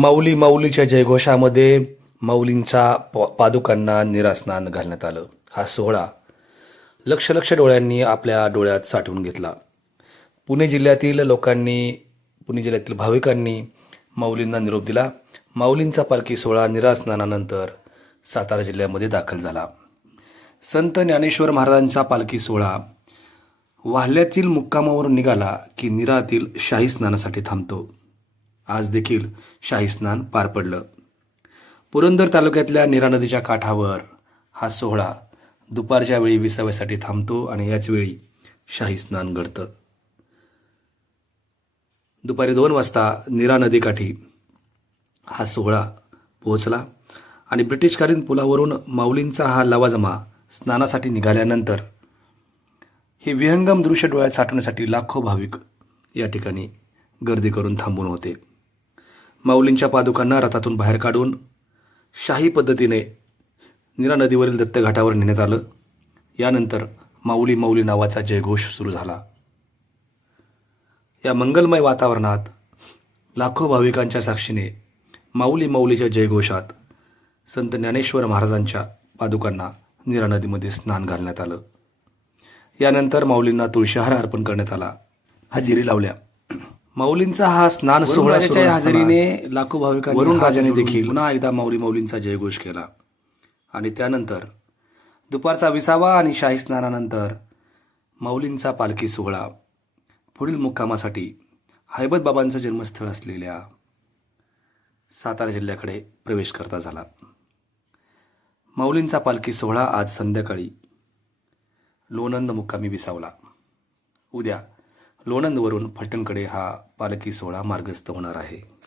माऊली माऊलीच्या जयघोषामध्ये माऊलींच्या प- पादुकांना निरास्नान घालण्यात आलं. हा सोहळा लक्ष लक्ष डोळ्यांनी आपल्या डोळ्यात साठवून घेतला. पुणे जिल्ह्यातील लोकांनी पुणे जिल्ह्यातील भाविकांनी माऊलींना निरोप दिला. माऊलींचा पालखी सोहळा निरास्नानानंतर सातारा जिल्ह्यामध्ये दाखल झाला. संत ज्ञानेश्वर महाराजांचा पालखी सोहळा वाहल्यातील मुक्कामावरून निघाला की निरातील शाही स्नानासाठी थांबतो. आज देखील शाही स्नान पार पडलं. पुरंदर तालुक्यातल्या निरा नदीच्या काठावर हा सोहळा दुपारच्या वेळी विसाव्यासाठी थांबतो आणि याच वेळी शाही स्नान घडतं. दुपारी दोन वाजता निरा नदीकाठी हा सोहळा पोहोचला आणि ब्रिटिशकालीन पुलावरून माऊलींचा हा लवाजमा स्नानासाठी निघाल्यानंतर हे विहंगम दृश्य डोळ्यात साठवण्यासाठी लाखो भाविक या ठिकाणी गर्दी करून थांबून होते. माऊलींच्या पादुकांना रथातून बाहेर काढून शाही पद्धतीने निरा नदीवरील दत्तघाटावर नेण्यात आलं. यानंतर माऊली माऊली नावाचा जयघोष सुरू झाला. या मंगलमय वातावरणात लाखो भाविकांच्या साक्षीने माऊली माऊलीच्या जयघोषात संत ज्ञानेश्वर महाराजांच्या पादुकांना निरा नदीमध्ये स्नान घालण्यात आलं. यानंतर माऊलींना तुळशीहार अर्पण करण्यात आला. हजेरी लावल्या. माऊलींचा हा स्नान सोहळ्याच्या हजेरीने लाखो भाविकांनी वरुण राजाने देखील पुन्हा एकदा माऊली माऊलींचा जयघोष केला. आणि त्यानंतर दुपारचा विसावा आणि शाही स्नानानंतर माऊलींचा पालखी सोहळा. पुढील मुक्कामासाठी हैबत बाबांचं जन्मस्थळ असलेल्या सातारा जिल्ह्याकडे प्रवेश करता झाला. माऊलींचा पालखी सोहळा आज संध्याकाळी लोणंद मुक्कामी विसावला. उद्या लोणंदवरून फलटणकडे हा पालखी सोहळा मार्गस्थ होणार आहे.